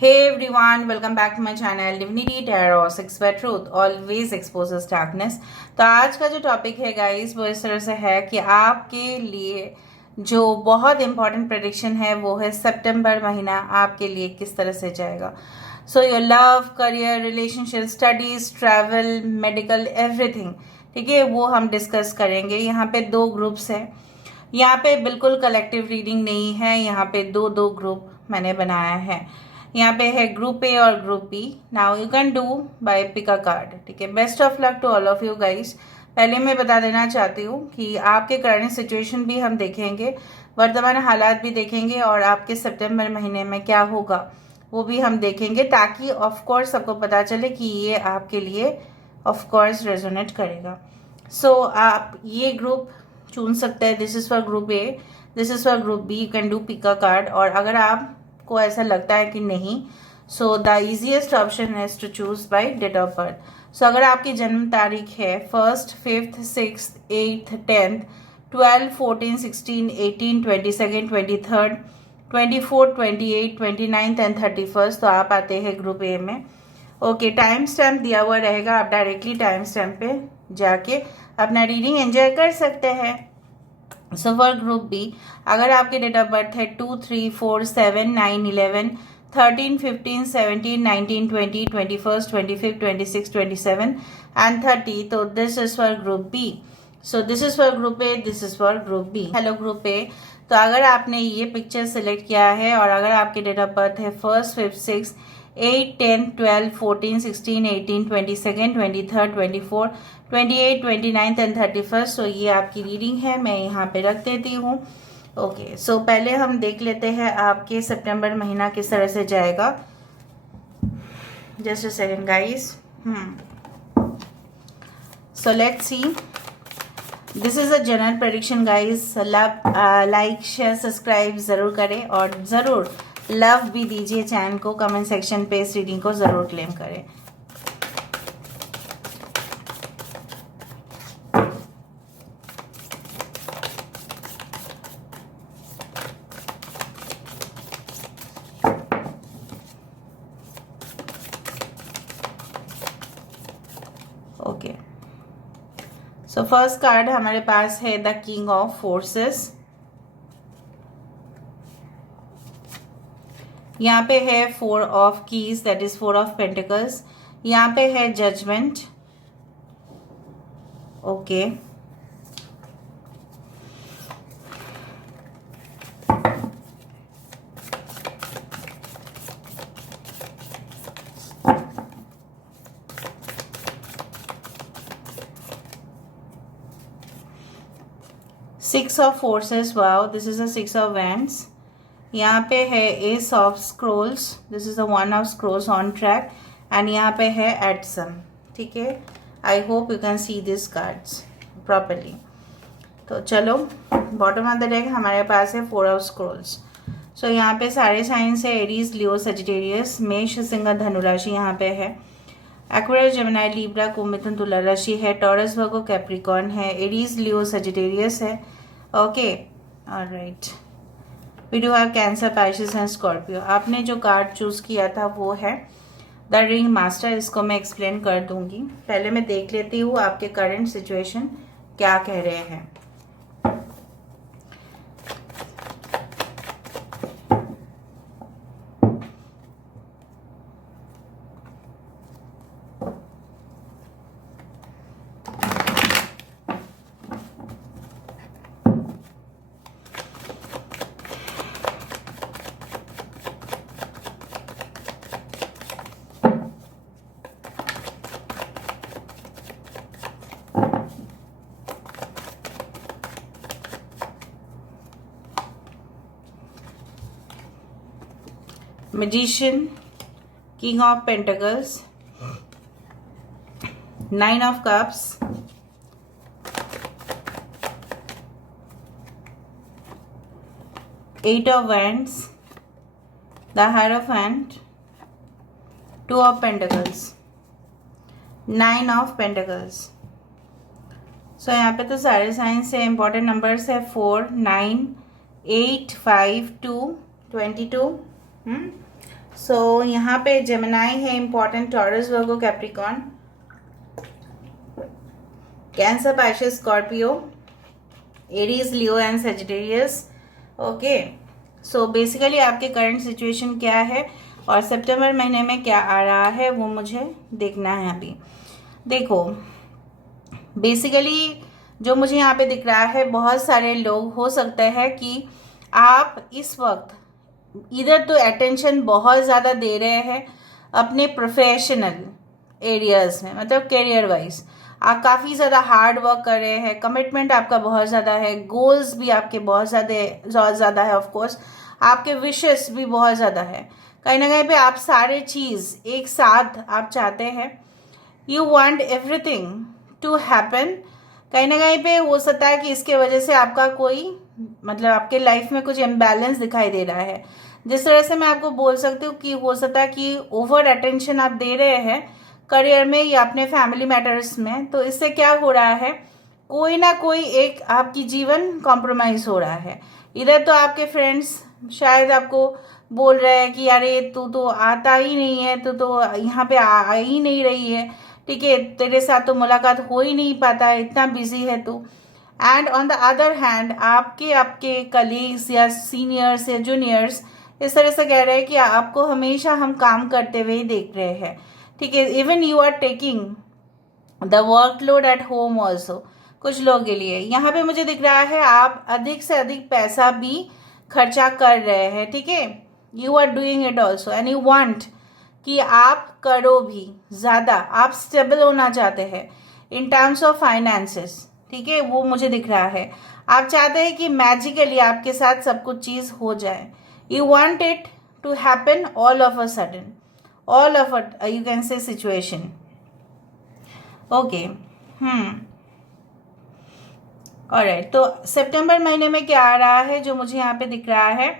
Hey everyone, welcome back to my channel Divinity Tarot 6 by Truth always exposes darkness। तो आज का जो topic है गाइस वो इस तरह से है कि आपके लिए जो बहुत इंपॉर्टेंट प्रेडिक्शन है वो है सितंबर महीना आपके लिए किस तरह से जाएगा। So your love, career, relationship, studies, travel, medical, everything, ठीक है, वो हम डिस्कस करेंगे। यहाँ पे दो ग्रुप्स हैं, यहाँ पे बिल्कुल कलेक्टिव रीडिंग नहीं है, यहाँ पे दो दो ग्रुप मैंने बनाया है। यहाँ पे है ग्रुप ए और group B. Now you can do by pick a card, ठीक है। Best of luck to all of you guys. पहले मैं बता देना चाहती हूँ कि आपके करंट सिचुएशन भी हम देखेंगे, वर्तमान हालात भी देखेंगे और आपके सितंबर महीने में क्या होगा वो भी हम देखेंगे, ताकि ऑफ कोर्स सबको पता चले कि ये आपके लिए ऑफ कोर्स रेजोनेट करेगा। सो आप ये ग्रुप चुन सकते हैं। This is for group A, this is for group B. You can do pick a card. और अगर आपको ऐसा लगता है कि नहीं, so the easiest option is to choose by date of birth. So अगर आपकी जन्म तारीख है 1st, 5th, 6th, 8th, 10th, 12, 14, 16, 18, 22nd, 23rd, 24, 28, 29th and 31st, तो आप आते हैं ग्रुप ए में। ओके, टाइम स्टैम्प दिया हुआ रहेगा, आप डायरेक्टली टाइम स्टैम्प पे जाके अपना रीडिंग एंजॉय कर सकते हैं। सो फॉर ग्रुप बी, अगर आपके डेट ऑफ बर्थ है 2, 3, 4, 7, 9, 11, 13, 15, 17, 19, 20, 21st, 25th, 26, 27 एंड 30, तो this is for group B. So this is for group A, this is for group B. Hello group A, तो अगर आपने ये पिक्चर सिलेक्ट किया है और अगर आपके डेट ऑफ बर्थ है 1st, 5th, 6th, 8, 10, 12, 14, 16, 18, 22nd, 23rd, 24, 28, 29th and 31st, तो ये आपकी रीडिंग है, मैं यहाँ पे रख देती हूँ। ओके, सो पहले हम देख लेते हैं आपके सितंबर महीना किस तरह से जाएगा। Just a second guys. So let's C, this is a general prediction guys. Like, share, subscribe जरूर करें और ज़रूर लव भी दीजिए चैनल को। कमेंट सेक्शन पे इस रीडिंग को ज़रूर क्लेम करें। ओके, सो फर्स्ट कार्ड हमारे पास है द किंग ऑफ फोर्सेस। यहाँ पे है 4 of keys, that is 4 of pentacles. यहाँ पे है judgement. Okay, 6 of forces. Wow, this is a 6 of wands. यहाँ पे है ace of scrolls, this is the 1 of scrolls on track and यहाँ पे है एट सम, ठीक है। I hope you can see this cards properly. तो चलो, बॉटम ऑफ द डेक हमारे पास है 4 ऑफ स्क्रोल्स। सो यहाँ पे सारे साइंस है, एरीज, लियो, सजिटेरियस, मेष, सिंह, धनु राशि यहाँ पे है। एक्वेरियस, जेमिनी, लिब्रा, कुंभ, मिथुन, तुला राशि है। टॉरस, वर्गो, कैप्रिकॉर्न है। एरीज, लियो, सजिटेरियस है। Okay, alright. We do have Cancer, Pisces and Scorpio. आपने जो कार्ड चूज किया था वो है द रिंग मास्टर। इसको मैं एक्सप्लेन कर दूंगी, पहले मैं देख लेती हूँ आपके करंट सिचुएशन क्या कह रहे हैं। Magician, King of Pentacles, 9 of Cups, Eight of Wands, the Hierophant, 2 of Pentacles, 9 of Pentacles. सो यहाँ पे तो सारे साइंस से इम्पोर्टेंट नंबर्स है 4, 9, 8, 5, 2, 22। सो यहाँ पे जेमिनाई है important, taurus, Virgo, Capricorn, cancer, Pisces, Scorpio, Aries, Leo and Sagittarius. Okay, so basically आपके करंट सिचुएशन क्या है और सितंबर महीने में क्या आ रहा है वो मुझे देखना है। अभी देखो, बेसिकली जो मुझे यहाँ पे दिख रहा है, बहुत सारे लोग हो सकते हैं कि आप इस वक्त इधर तो अटेंशन बहुत ज़्यादा दे रहे हैं अपने प्रोफेशनल एरियाज में, मतलब करियर वाइज आप काफ़ी ज़्यादा हार्ड वर्क कर रहे हैं, कमिटमेंट आपका बहुत ज़्यादा है, गोल्स भी आपके बहुत ज़्यादा है, ऑफ कोर्स आपके विशेस भी बहुत ज़्यादा है। कहीं ना कहीं पे आप सारे चीज़ एक साथ आप चाहते हैं, you want everything to happen. कहीं ना कहीं पे हो सकता है कि इसके वजह से आपका कोई मतलब आपके लाइफ में कुछ इम्बैलेंस दिखाई दे रहा है। जिस तरह से मैं आपको बोल सकती हूँ कि हो सकता है कि ओवर अटेंशन आप दे रहे हैं करियर में या अपने फैमिली मैटर्स में, तो इससे क्या हो रहा है, कोई ना कोई एक आपकी जीवन कॉम्प्रोमाइज हो रहा है। इधर तो आपके फ्रेंड्स शायद आपको बोल रहे हैं कि अरे तू तो आता ही नहीं है, तू तो यहाँ पे आ ही नहीं रही है, ठीक है, तेरे साथ तो मुलाकात हो ही नहीं पाता, इतना बिजी है तू। And on the other hand आपके आपके कलीग्स या सीनियर्स या जूनियर्स इस तरह से कह रहे हैं कि आपको हमेशा हम काम करते हुए ही देख रहे हैं, ठीक है, even you are taking the workload at home also. कुछ लोगों के लिए यहाँ पे मुझे दिख रहा है आप अधिक से अधिक पैसा भी खर्चा कर रहे हैं, ठीक है, you are doing it also and you want कि आप करो भी ज़्यादा, आप स्टेबल होना चाहते हैं इन टर्म्स ऑफ फाइनेंसेस, ठीक है, वो मुझे दिख रहा है। आप चाहते हैं कि मैजिकली आपके साथ सब कुछ चीज़ हो जाए, you want it to happen all of a sudden, all of a you can say situation. Okay, alright, तो सितंबर महीने में क्या आ रहा है जो मुझे यहाँ पे दिख रहा है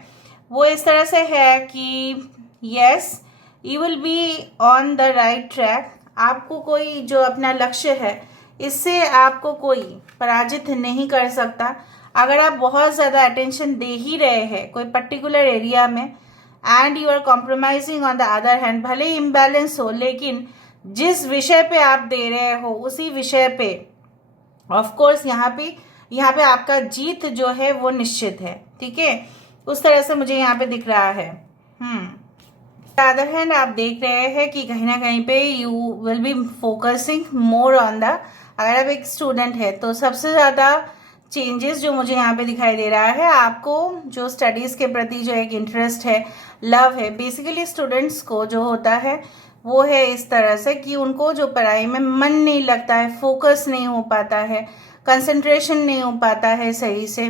वो इस तरह से है कि yes, you will be on the right track. आपको कोई जो अपना लक्ष्य है इससे आपको कोई पराजित नहीं कर सकता। अगर आप बहुत ज़्यादा अटेंशन दे ही रहे हैं कोई पर्टिकुलर एरिया में and you are compromising on the other hand, भले ही इम्बैलेंस हो लेकिन जिस विषय पे आप दे रहे हो उसी विषय पे ऑफ कोर्स यहाँ पे आपका जीत जो है वो निश्चित है, ठीक है, उस तरह से मुझे यहाँ पे दिख रहा है। अदर हैंड आप देख रहे हैं कि कहीं ना कहीं पे you will be focusing more on the, अगर आप एक स्टूडेंट है तो सबसे ज़्यादा चेंजेस जो मुझे यहाँ पे दिखाई दे रहा है, आपको जो स्टडीज़ के प्रति जो एक इंटरेस्ट है, लव है, बेसिकली स्टूडेंट्स को जो होता है वो है इस तरह से कि उनको जो पढ़ाई में मन नहीं लगता है, फोकस नहीं हो पाता है, कंसंट्रेशन नहीं हो पाता है सही से,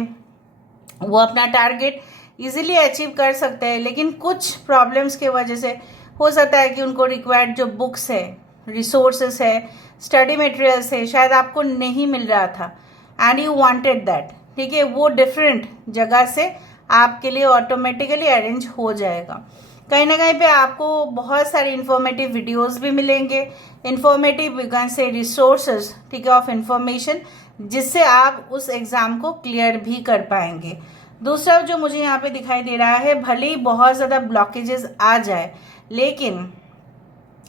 वो अपना टारगेट इजीली अचीव कर सकते हैं लेकिन कुछ प्रॉब्लम्स की वजह से हो सकता है कि उनको रिक्वायर्ड जो बुक्स है, रिसोर्सेस है, स्टडी मटेरियल्स है, शायद आपको नहीं मिल रहा था एंड यू वांटेड दैट, ठीक है, वो डिफरेंट जगह से आपके लिए ऑटोमेटिकली अरेंज हो जाएगा। कहीं ना कहीं पे आपको बहुत सारे इंफॉर्मेटिव वीडियोस भी मिलेंगे, इंफॉर्मेटिव से रिसोर्सेज, ठीक है, ऑफ इंफॉर्मेशन, जिससे आप उस एग्ज़ाम को क्लियर भी कर पाएंगे। दूसरा जो मुझे यहाँ पे दिखाई दे रहा है, भले ही बहुत ज़्यादा ब्लॉकेजेस आ जाए लेकिन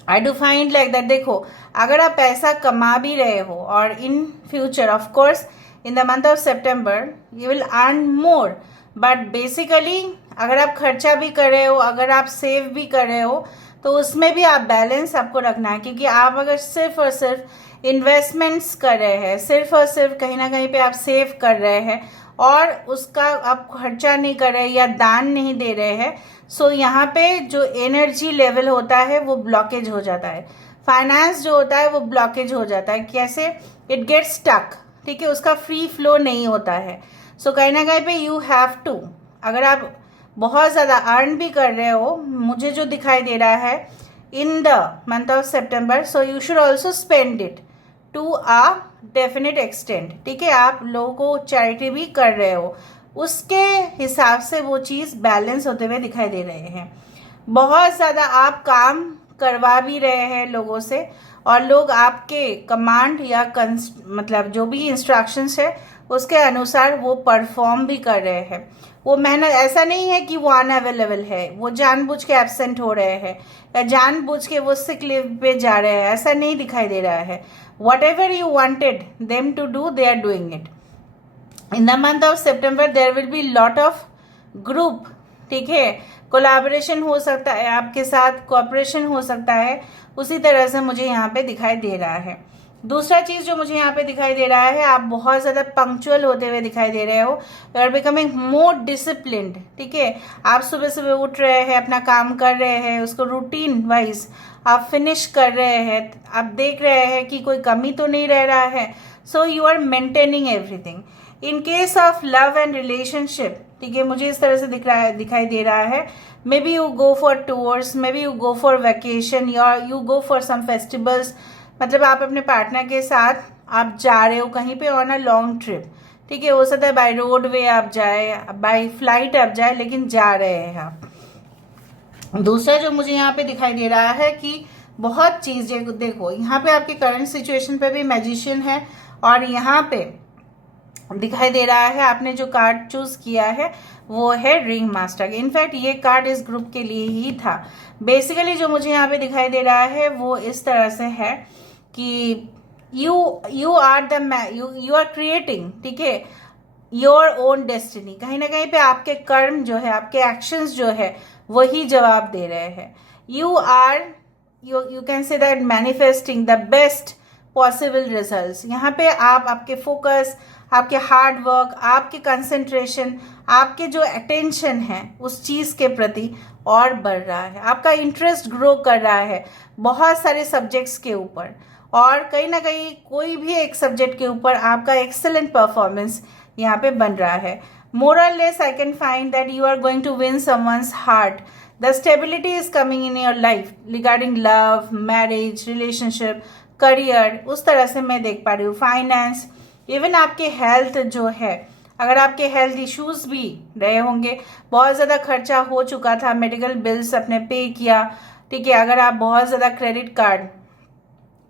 I do find like that, देखो अगर आप पैसा कमा भी रहे हो और in future of course in the month of September you will earn more, but basically अगर आप खर्चा भी कर रहे हो, अगर आप सेव भी कर रहे हो तो उसमें भी आप बैलेंस आपको रखना है, क्योंकि आप अगर सिर्फ और सिर्फ इन्वेस्टमेंट्स कर रहे हैं, सिर्फ और सिर्फ कहीं ना कहीं पे आप सेव कर रहे हैं और उसका आप खर्चा नहीं कर रहे या दान नहीं दे रहे हैं, सो यहाँ पे जो एनर्जी लेवल होता है वो ब्लॉकेज हो जाता है, फाइनेंस जो होता है वो ब्लॉकेज हो जाता है। कैसे? इट गेट्स स्टक, ठीक है, उसका फ्री फ्लो नहीं होता है। सो कहीं ना कहीं पे यू हैव टू, अगर आप बहुत ज़्यादा अर्न भी कर रहे हो, मुझे जो दिखाई दे रहा है in the month of September, so you should also spend it to a definite extent, ठीक है, आप लोगों को चैरिटी भी कर रहे हो, उसके हिसाब से वो चीज़ बैलेंस होते हुए दिखाई दे रहे हैं। बहुत ज़्यादा आप काम करवा भी रहे हैं लोगों से और लोग आपके कमांड या मतलब जो भी इंस्ट्रक्शंस है उसके अनुसार वो परफॉर्म भी कर रहे हैं। वो मेहनत, ऐसा नहीं है कि वो अनअवेलेबल है, वो जानबूझ के एब्सेंट हो रहे हैं या जानबूझ के वो सिक लीव पे जा रहे हैं, ऐसा नहीं दिखाई दे रहा है। Whatever you wanted them to do, they are doing it. In the month of September there will be lot of group, ठीक है, कोलैबोरेशन हो सकता है आपके साथ, कोऑपरेशन हो सकता है, उसी तरह से मुझे यहाँ पे दिखाई दे रहा है। दूसरा चीज जो मुझे यहाँ पे दिखाई दे रहा है, आप बहुत ज्यादा पंक्चुअल होते हुए दिखाई दे रहे हो, you are becoming more disciplined, ठीक है। आप सुबह सुबह उठ रहे हैं, अपना काम कर रहे हैं, उसको रूटीन वाइज आप फिनिश कर रहे हैं, आप देख रहे हैं कि कोई कमी तो नहीं रह रहा है, so you are maintaining everything. In case of love and relationship, ठीक है, मुझे इस तरह से दिखाई दे रहा है, maybe you go for tours, maybe you go for vacation या you go for some festivals, मतलब आप अपने पार्टनर के साथ आप जा रहे हो कहीं पे ऑन अ लॉन्ग ट्रिप, ठीक है। हो सकता है बाय रोड वे आप जाए, बाय फ्लाइट आप जाए, लेकिन जा रहे हैं आप। दूसरा जो मुझे यहाँ पे दिखाई दे रहा है कि बहुत चीजें देखो, यहाँ पे आपके करंट सिचुएशन पे भी मैजिशियन है, और यहाँ पे दिखाई दे रहा है आपने जो कार्ड चूज किया है वो है रिंग मास्टर। इनफैक्ट ये कार्ड इस ग्रुप के लिए ही था। बेसिकली जो मुझे यहाँ पे दिखाई दे रहा है वो इस तरह से है कि you are you are creating, ठीक है, योर ओन डेस्टिनी। कहीं ना कहीं पे आपके कर्म जो है, आपके एक्शंस जो है, वही जवाब दे रहे हैं। You are you can say that manifesting the best possible results. यहाँ पे आप आपके फोकस, आपके हार्ड वर्क, आपके कंसंट्रेशन, आपके जो अटेंशन है उस चीज के प्रति और बढ़ रहा है, आपका इंटरेस्ट ग्रो कर रहा है बहुत सारे सब्जेक्ट्स के ऊपर, और कहीं ना कहीं कोई भी एक सब्जेक्ट के ऊपर आपका एक्सेलेंट परफॉर्मेंस यहाँ पे बन रहा है। मोर और less I can find that you are going to win someone's heart. The stability is coming in your life regarding love, marriage, relationship, career, उस तरह से मैं देख पा रही हूँ। फाइनेंस, इवन आपके हेल्थ जो है, अगर आपके हेल्थ इश्यूज भी रहे होंगे, बहुत ज़्यादा खर्चा हो चुका था, मेडिकल बिल्स अपने पे किया, ठीक है, अगर आप बहुत ज़्यादा क्रेडिट कार्ड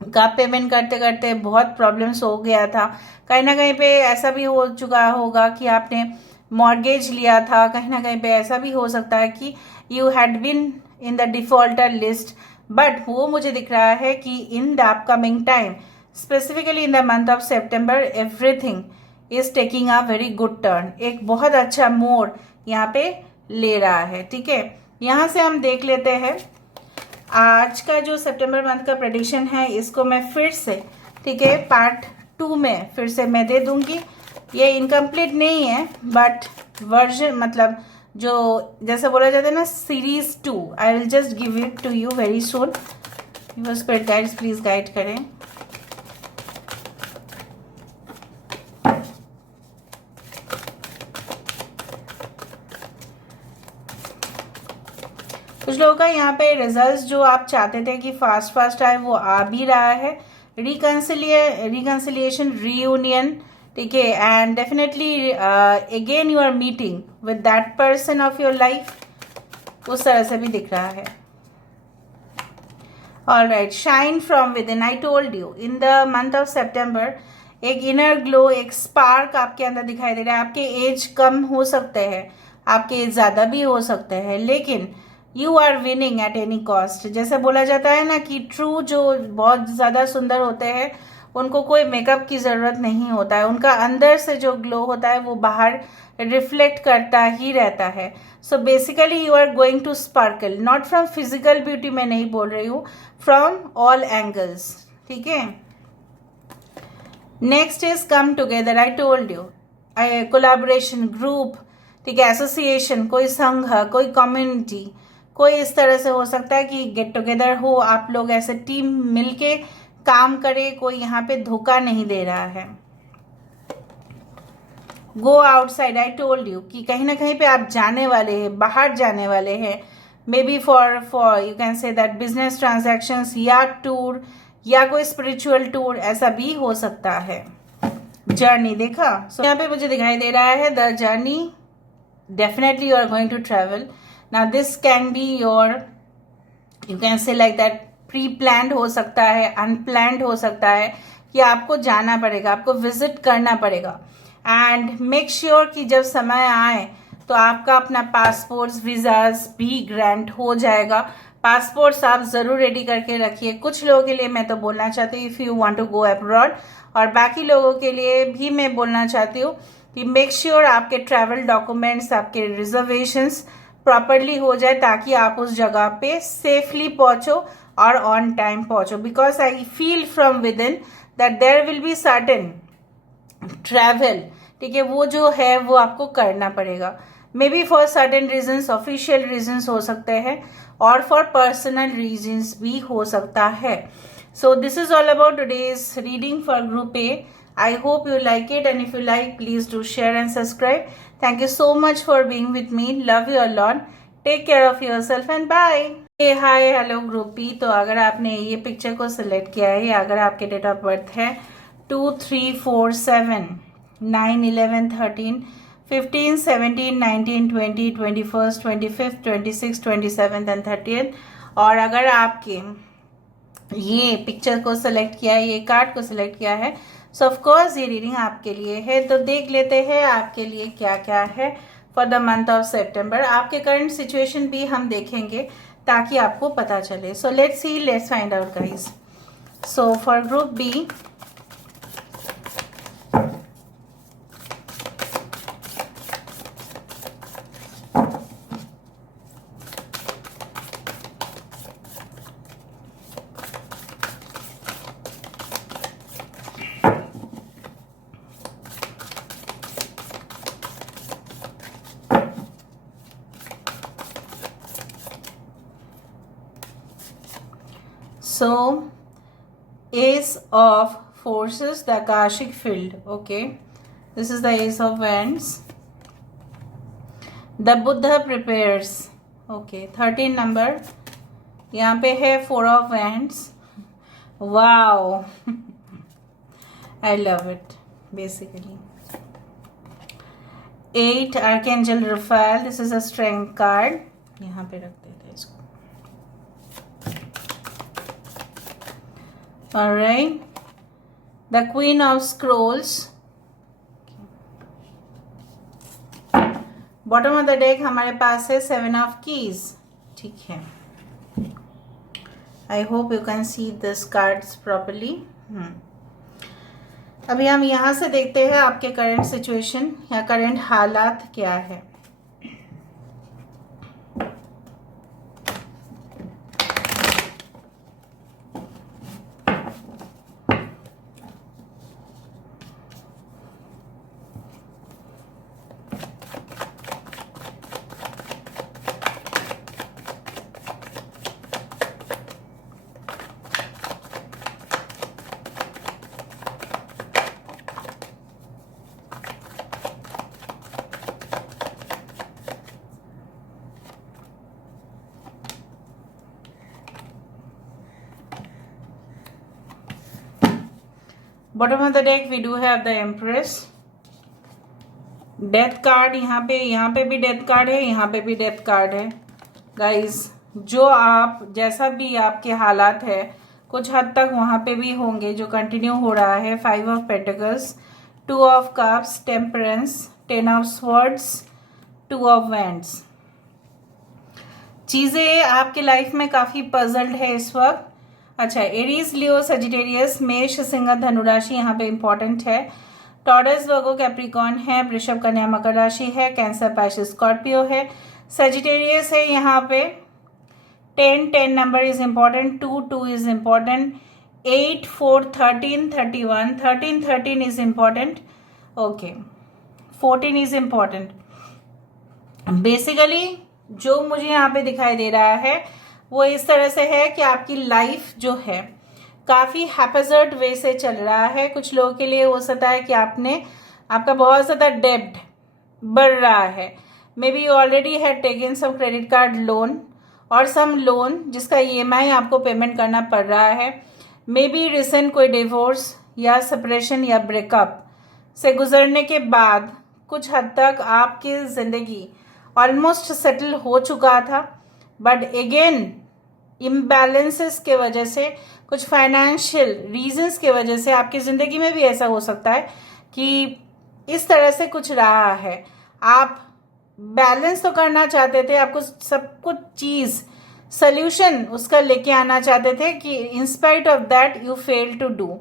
का पेमेंट करते करते बहुत प्रॉब्लम्स हो गया था, कहीं ना कहीं पे ऐसा भी हो चुका होगा कि आपने मॉर्गेज लिया था, कहीं ना कहीं पे ऐसा भी हो सकता है कि you had been in the defaulter list, but वो मुझे दिख रहा है कि in the upcoming time, specifically in the month of September, everything is taking a very good turn. एक बहुत अच्छा मोड़ यहाँ पे ले रहा है, ठीक है। यहाँ से हम देख लेते हैं आज का जो सितंबर मंथ का प्रेडिक्शन है, इसको मैं फिर से, ठीक है, पार्ट 2 में फिर से मैं दे दूंगी। ये इनकम्प्लीट नहीं है, बट वर्जन, मतलब जो जैसे बोला जाता है ना, series 2, I will just give it to you very soon. Your spirit guides please guide करें। कुछ लोगों का यहाँ पे रिजल्ट्स जो आप चाहते थे कि फास्ट फास्ट आए, वो आ भी रहा है। रिकन्सिलिएशन, रीयूनियन, ठीक है, and definitely again you are meeting with that person of your life, उस तरह से भी दिख रहा है। Alright, shine from within. I told you in the month of September एक इनर ग्लो, एक स्पार्क आपके अंदर दिखाई दे रहा है। आपके एज कम हो सकते हैं, आपके एज ज्यादा भी हो सकते हैं, लेकिन you are winning at any cost. जैसे बोला जाता है ना कि ट्रू जो बहुत ज्यादा सुंदर होते हैं उनको कोई मेकअप की जरूरत नहीं होता है, उनका अंदर से जो ग्लो होता है वो बाहर रिफ्लेक्ट करता ही रहता है। So basically you are going to sparkle, not from physical beauty, मैं नहीं बोल रही हूँ, फ्रॉम ऑल एंगल्स, ठीक है। Next is come together. I told you, collaboration, group, ठीक है, एसोसिएशन, कोई संघ, कोई कम्युनिटी, कोई इस तरह से हो सकता है कि गेट टुगेदर हो, आप लोग ऐसे टीम मिलके काम करे, कोई यहाँ पे धोखा नहीं दे रहा है। Go outside, I told you कि कहीं ना कहीं पे आप जाने वाले हैं, बाहर जाने वाले हैं, may be for you can say that business transactions या टूर या कोई स्पिरिचुअल टूर, ऐसा भी हो सकता है। जर्नी देखा, सो यहाँ पे मुझे दिखाई दे रहा है the journey, definitely you are going to travel. Now this can be your, you can say like that, pre-planned हो सकता है, unplanned हो सकता है, कि आपको जाना पड़ेगा, आपको विजिट करना पड़ेगा। एंड मेक श्योर कि जब समय आए तो आपका अपना पासपोर्ट्स वीज़ाज भी ग्रांट हो जाएगा। पासपोर्ट्स आप ज़रूर रेडी करके रखिए। कुछ लोगों के लिए मैं तो बोलना चाहती हूँ if you want to go abroad, और बाकी लोगों के लिए भी मैं बोलना चाहती हूँ कि मेक श्योर आपके ट्रैवल डॉक्यूमेंट्स, आपके रिजर्वेशंस प्रॉपरली हो जाए ताकि आप उस जगह पे सेफली पहुंचो और ऑन टाइम पहुंचो। Because I feel from within that there will be certain travel, ठीक है, वो जो है वो आपको करना पड़ेगा। Maybe for certain reasons, official reasons हो सकते हैं और फॉर पर्सनल रीजंस भी हो सकता है। सो this is all about today's reading for group A. I hope you like it, and if you like, please do share and subscribe. Thank you so much for being with me. Love you a lot. Take care of yourself and bye. Hey, hi, hello group B। तो अगर आपने ये picture को select किया है या अगर आपके डेट ऑफ बर्थ है 2, 3, 4, 7, 9, 11, 13, 15, 17, 19, 20, 21st, 25th, 26th, 27th and 30th, और अगर आपके ये पिक्चर को सिलेक्ट किया है, ये कार्ड को सिलेक्ट किया है, सो ऑफ कोर्स ये रीडिंग आपके लिए है। तो देख लेते हैं आपके लिए क्या क्या है for the month of September. आपके करंट सिचुएशन भी हम देखेंगे ताकि आपको पता चले। So let's see, let's find out guys. So for group B, so Ace of Forces, the Akashic Field. Okay, this is the Ace of Wands. The Buddha prepares. Okay, 13 number. यहाँ पे है 4 of Wands. Wow, I love it. Basically, 8 Archangel Raphael. This is a strength card. यहाँ पे रख देते हैं इसको। Alright, the Queen of Scrolls. Bottom of the deck हमारे पास है 7 of Keys। ठीक है, I hope you can see this cards properly. अभी हम यहाँ से देखते हैं आपके करंट सिचुएशन या करंट हालात क्या है। Bottom of the deck we do have the empress, death card. यहाँ पे भी डेथ कार्ड है, यहाँ पे भी डेथ कार्ड है। गाइस, जो आप जैसा भी आपके हालात है कुछ हद तक वहां पे भी होंगे जो कंटिन्यू हो रहा है। 5 of Pentacles, 2 of Cups, Temperance, 10 of Swords, 2 of Wands। चीजें आपके लाइफ में काफी पजल्ड है इस वक्त। अच्छा, एरीज, लियो, सजिटेरियस, मेष, सिंह, धनुराशि यहाँ पे इंपॉर्टेंट है। टॉरस, वर्गो, कैप्रिकॉर्न है। वृषभ, कन्या, मकर राशि है। कैंसर, पाइसेस, स्कॉर्पियो है। सजिटेरियस है यहाँ पे। 10 number is important. 2 is important. 8, 4, 13, 31, 13 is important. Okay, 14 is important. Basically जो मुझे यहाँ पे दिखाई दे रहा है वो इस तरह से है कि आपकी लाइफ जो है काफी हैपेजर्ड वे से चल रहा है। कुछ लोगों के लिए हो सकता है कि आपका बहुत ज्यादा डेब्ट बढ़ रहा है। Maybe you already had taken some credit card loan और सम लोन जिसका EMI आपको पेमेंट करना पड़ रहा है। मे बी रिसेंट कोई डिवोर्स या सेपरेशन या ब्रेकअप से गुजरने के बाद कुछ हद तक आपकी जिंदगी ऑलमोस्ट सेटल हो चुका था, बट अगेन इम्बैलेंसेस के वजह से, कुछ फाइनेंशियल रीजंस के वजह से आपकी ज़िंदगी में भी ऐसा हो सकता है कि इस तरह से कुछ रहा है। आप बैलेंस तो करना चाहते थे, आपको सब कुछ चीज़ सल्यूशन उसका लेके आना चाहते थे कि in spite of that you fail to do.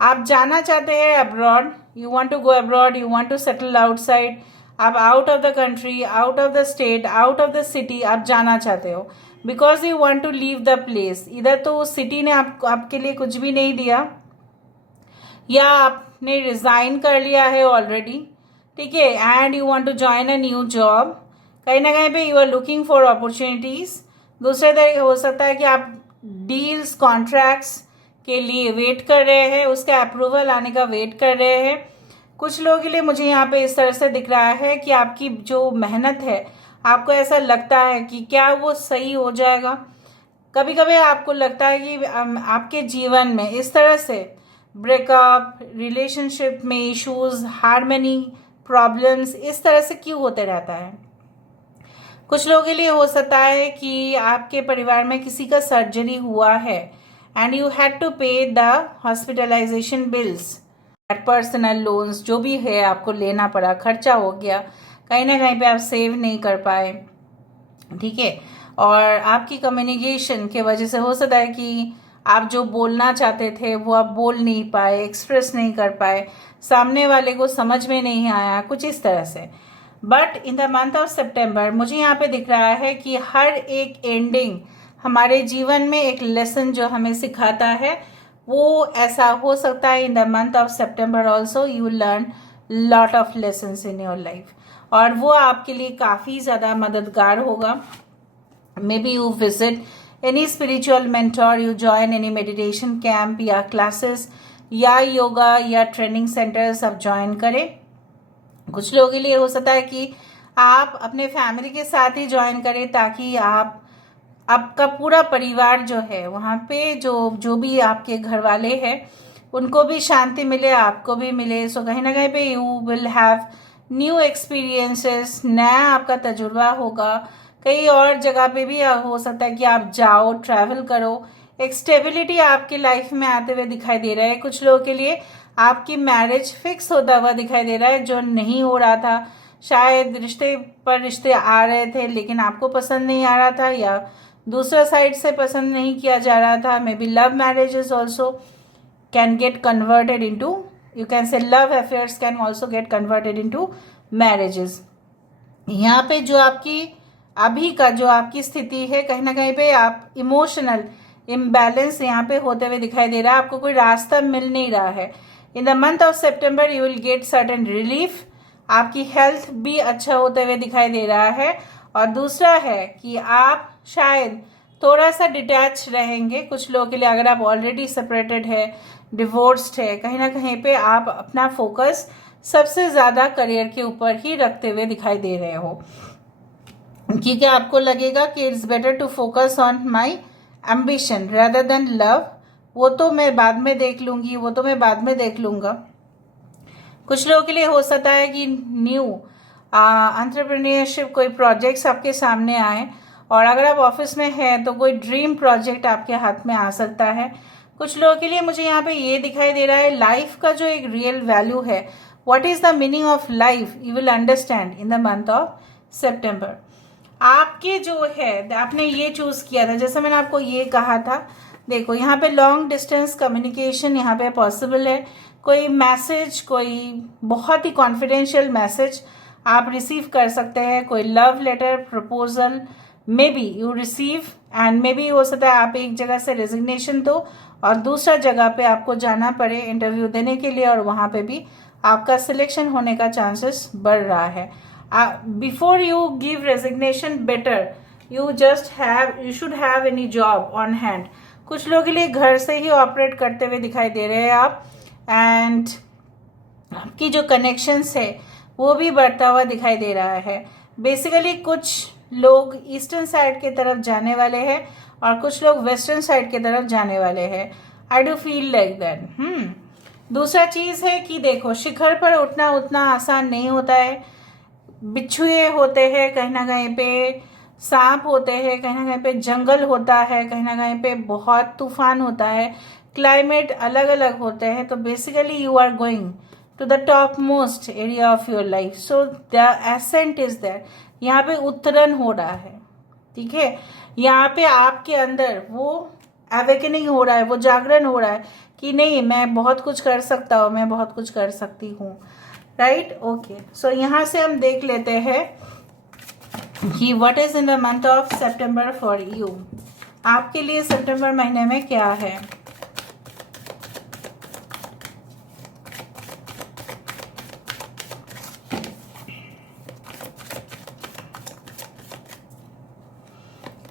आप जाना चाहते हैं abroad, you want to go abroad, you want to settle outside, आप out of the country, out of the state, out of the city आप जाना चाहते हो, because you want to leave the place. इधर तो सिटी ने आपके लिए कुछ भी नहीं दिया, या आपने रिजाइन कर लिया है ऑलरेडी, ठीक है, and you want to join a new job. कहीं ना कहीं पे you are looking for opportunities. दूसरे तरह हो सकता है कि आप डील्स कॉन्ट्रैक्ट्स के लिए वेट कर रहे हैं, उसका अप्रूवल आने का वेट कर रहे हैं। कुछ लोगों के लिए मुझे यहाँ पे इस तरह से दिख रहा है कि आपकी जो मेहनत है, आपको ऐसा लगता है कि क्या वो सही हो जाएगा। कभी कभी आपको लगता है कि आपके जीवन में इस तरह से ब्रेकअप, रिलेशनशिप में इश्यूज, हार्मनी प्रॉब्लम्स इस तरह से क्यों होते रहता है। कुछ लोगों के लिए हो सकता है कि आपके परिवार में किसी का सर्जरी हुआ है and you had to pay the hospitalization bills, personal loans जो भी है आपको लेना पड़ा, खर्चा हो गया, कहीं ना कहीं पे आप सेव नहीं कर पाए, ठीक है। और आपकी कम्युनिकेशन के वजह से हो सकता है कि आप जो बोलना चाहते थे वो आप बोल नहीं पाए, एक्सप्रेस नहीं कर पाए, सामने वाले को समझ में नहीं आया, कुछ इस तरह से। But in the month of September मुझे यहाँ पे दिख रहा है कि हर एक एंडिंग हमारे जीवन में एक लेसन जो हमें सिखाता है, वो ऐसा हो सकता है in the month of September also you learn lot of lessons in your life, और वो आपके लिए काफ़ी ज़्यादा मददगार होगा। May be you visit any spiritual mentor, you join any meditation camp या क्लासेस या योगा या ट्रेनिंग सेंटर्स आप ज्वाइन करें। कुछ लोगों के लिए हो सकता है कि आप अपने फैमिली के साथ ही ज्वाइन करें, ताकि आपका पूरा परिवार जो है वहाँ पे जो भी आपके घर वाले हैं उनको भी शांति मिले, आपको भी मिले। सो कहीं ना कहीं पे you will have new experiences, नया आपका तजुर्बा होगा। कई और जगह पे भी हो सकता है कि आप जाओ, ट्रैवल करो, एक स्टेबिलिटी आपकी लाइफ में आते हुए दिखाई दे रहा है। कुछ लोगों के लिए आपकी मैरिज फिक्स होता हुआ दिखाई दे रहा है, जो नहीं हो रहा था, शायद रिश्ते पर रिश्ते आ रहे थे लेकिन आपको पसंद नहीं आ रहा था, या दूसरा साइड से पसंद नहीं किया जा रहा था। May be love marriages also can get converted into, you can से love affairs can also get converted into marriages. यहाँ पे जो आपकी अभी का जो आपकी स्थिति है, कहीं ना कहीं पे आप इमोशनल इम्बैलेंस यहाँ पे होते हुए दिखाई दे रहा है, आपको कोई रास्ता मिल नहीं रहा है। In the month of September you will get certain relief, आपकी हेल्थ भी अच्छा होते हुए दिखाई दे रहा है। और दूसरा है कि आप शायद थोड़ा सा डिटैच रहेंगे। कुछ लोगों के लिए अगर आप ऑलरेडी सेपरेटेड है, डिवोर्स्ड है, कहीं ना कहीं पे आप अपना फोकस सबसे ज़्यादा करियर के ऊपर ही रखते हुए दिखाई दे रहे हो, क्योंकि आपको लगेगा कि it's better to focus on my ambition rather than love. वो तो मैं बाद में देख लूंगी, वो तो मैं बाद में देख लूंगा। कुछ लोगों के लिए हो सकता है कि न्यू एंटरप्रेन्योरशिप कोई प्रोजेक्ट्स आपके सामने आए, और अगर आप ऑफिस में हैं तो कोई ड्रीम प्रोजेक्ट आपके हाथ में आ सकता है। कुछ लोगों के लिए मुझे यहाँ पे ये दिखाई दे रहा है, लाइफ का जो एक रियल वैल्यू है, what is the meaning of life, you will understand in the month of September. आपके जो है आपने ये चूज किया था, जैसे मैंने आपको ये कहा था, देखो यहाँ पे लॉन्ग डिस्टेंस कम्युनिकेशन यहाँ पे पॉसिबल है। कोई मैसेज, कोई बहुत ही कॉन्फिडेंशियल मैसेज आप रिसीव कर सकते हैं, कोई love letter, proposal maybe you receive, and maybe हो सकता है आप एक जगह से रेजिग्नेशन दो और दूसरा जगह पे आपको जाना पड़े इंटरव्यू देने के लिए, और वहाँ पे भी आपका सिलेक्शन होने का चांसेस बढ़ रहा है। Before you give resignation, better you should have any job on hand. कुछ लोगों के लिए घर से ही ऑपरेट करते हुए दिखाई दे रहे हैं आप, एंड आपकी जो कनेक्शंस है वो भी बढ़ता हुआ दिखाई दे रहा है। बेसिकली कुछ लोग ईस्टर्न साइड की तरफ जाने वाले हैं और कुछ लोग वेस्टर्न साइड की तरफ जाने वाले हैं। I do feel like that. दूसरा चीज है कि देखो, शिखर पर उठना उतना आसान नहीं होता है। बिच्छुए होते हैं, कहीं ना कहीं पे सांप होते हैं, कहीं ना कहीं पे जंगल होता है, कहीं ना कहीं पे बहुत तूफान होता है, क्लाइमेट अलग अलग होते हैं। तो basically you are going to the topmost area of your life. So the ascent is there. यहाँ पे उत्तरण हो रहा है, ठीक है. यहाँ पे आपके अंदर वो अवेकनिंग हो रहा है, वो जागरण हो रहा है कि नहीं, मैं बहुत कुछ कर सकता हूँ, मैं बहुत कुछ कर सकती हूँ. Right, okay. सो यहाँ से हम देख लेते हैं कि what is in the month of September for you. आपके लिए सितंबर महीने में क्या है.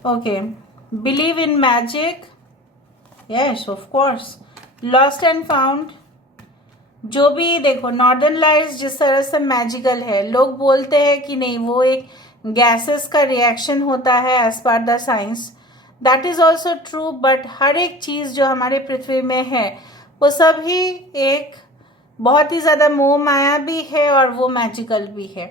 Okay, believe in magic. Yes, of course. Lost and found. जो भी देखो, नॉर्दर्न लाइट्स जिस तरह से मैजिकल है, लोग बोलते हैं कि नहीं, वो एक गैसेस का रिएक्शन होता है as per the science. That is also true. But हर एक चीज जो हमारे पृथ्वी में है वो सब ही एक बहुत ही ज्यादा मोह माया भी है और वो मैजिकल भी है.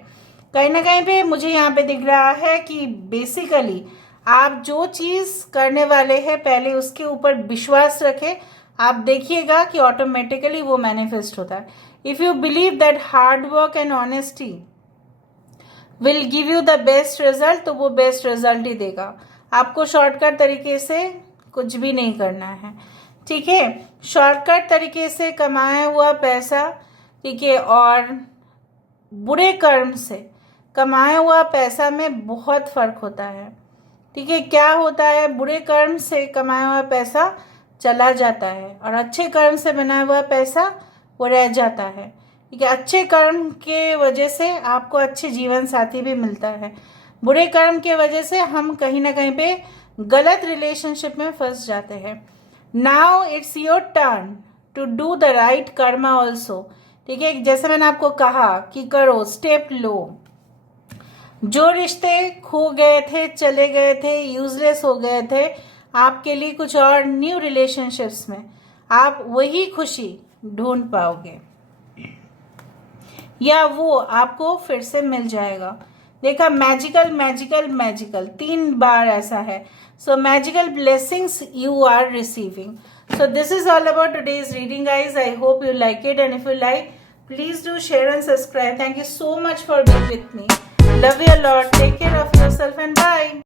कहीं ना कहीं पे मुझे यहाँ पे दिख रहा है कि बेसिकली आप जो चीज करने वाले हैं पहले उसके ऊपर विश्वास रखें. आप देखिएगा कि ऑटोमेटिकली वो मैनिफेस्ट होता है. If you believe that hard work and honesty will give you the best result, तो वो बेस्ट रिजल्ट ही देगा. आपको शॉर्टकट तरीके से कुछ भी नहीं करना है, ठीक है. शॉर्टकट तरीके से कमाया हुआ पैसा, ठीक है, और बुरे कर्म से कमाया हुआ पैसा में बहुत फर्क होता है, ठीक है. क्या होता है, बुरे कर्म से कमाया हुआ पैसा चला जाता है और अच्छे कर्म से बनाया हुआ पैसा वो रह जाता है, ठीक है. अच्छे कर्म के वजह से आपको अच्छे जीवन साथी भी मिलता है. बुरे कर्म के वजह से हम कहीं ना कहीं पे गलत रिलेशनशिप में फंस जाते हैं. Now it's your turn to do the right karma also, ठीक है. जैसे मैंने आपको कहा कि करो, स्टेप लो. जो रिश्ते खो गए थे, चले गए थे, यूजलेस हो गए थे, आपके लिए कुछ और न्यू रिलेशनशिप्स में आप वही खुशी ढूंढ पाओगे या वो आपको फिर से मिल जाएगा. देखा, मैजिकल मैजिकल मैजिकल 3 बार ऐसा है. So magical blessings you are receiving. So this is all about today's reading, guys. I hope you like it, and if you like, please do share and subscribe. Thank you so much for being with me. Love you a lot. Take care of yourself and bye.